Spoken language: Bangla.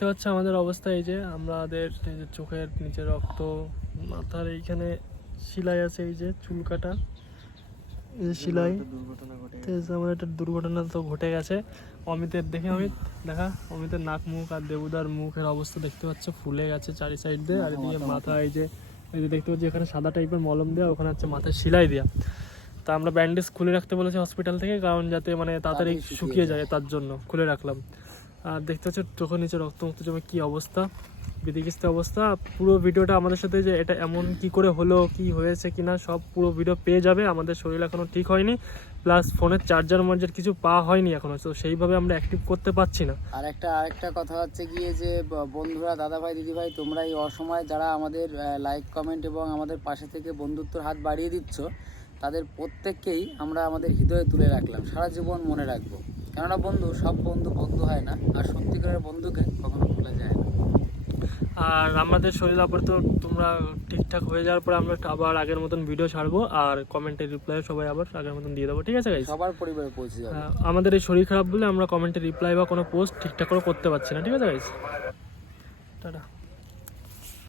দেখতে পাচ্ছ আমাদের অবস্থা এই যে আমাদের এই যে চোখের নিচে রক্ত, মাথার এইখানে সেলাই আছে, এই যে চুল কাটা, এই যে সেলাই। আমার একটা দুর্ঘটনা তো ঘটে গেছে। অমিতের দেখে, অমিত দেখা, অমিতের নাক মুখ আর দেবুদার মুখের অবস্থা দেখতে পাচ্ছ, ফুলে গেছে চারি সাইড দিয়ে। আর এদিকে মাথা এই যে দেখতে পাচ্ছি এখানে সাদা টাইপের মলম দেওয়া, ওখানে হচ্ছে মাথায় সেলাই দেওয়া। তা আমরা ব্যান্ডেজ খুলে রাখতে বলেছি হসপিটাল থেকে, কারণ যাতে মানে তাড়াতাড়ি শুকিয়ে যায়, তার জন্য খুলে রাখলাম। আর দেখতে পাচ্ছ চোখের নিচে রক্তমুক্ত জমে কী অবস্থা, বিদিকিস্ত অবস্থা। পুরো ভিডিওটা আমাদের সাথে যে এটা এমন কি করে হলো, কি হয়েছে কিনা সব পুরো ভিডিও পেয়ে যাবে। আমাদের শরীর এখনও ঠিক হয়নি, প্লাস ফোনের চার্জার মার্জার কিছু পাওয়া হয়নি এখনও, তো সেইভাবে আমরা অ্যাক্টিভ করতে পারছি না। আরেকটা কথা হচ্ছে গিয়ে যে বন্ধুরা, দাদাভাই, দিদিভাই, তোমরা এই অসময়ে যারা আমাদের লাইক, কমেন্ট এবং আমাদের পাশে থেকে বন্ধুত্বর হাত বাড়িয়ে দিচ্ছ, তাদের প্রত্যেককেই আমরা আমাদের হৃদয়ে তুলে রাখলাম, সারা জীবন মনে রাখবো। কেননা বন্ধু, সব বন্ধু হয় না, আর সত্যিকারের বন্ধুকে কখনো ভোলা যায় না। আর আমাদের শরীর আপাতত তোমরা ঠিকঠাক হয়ে যাওয়ার পরে আমরা আবার আগের মতন ভিডিও ছাড়বো, আর কমেন্টের রিপ্লাই সবাই আবার আগের মতন দিয়ে দেবো, ঠিক আছে গাইস? সবার পরিবারে পৌঁছে যাবে। আমাদের এই শরীর খারাপ বলে আমরা কমেন্টের রিপ্লাই বা কোনো পোস্ট ঠিকঠাক করে করতে পারছি না, ঠিক আছে গাইস? টাটা।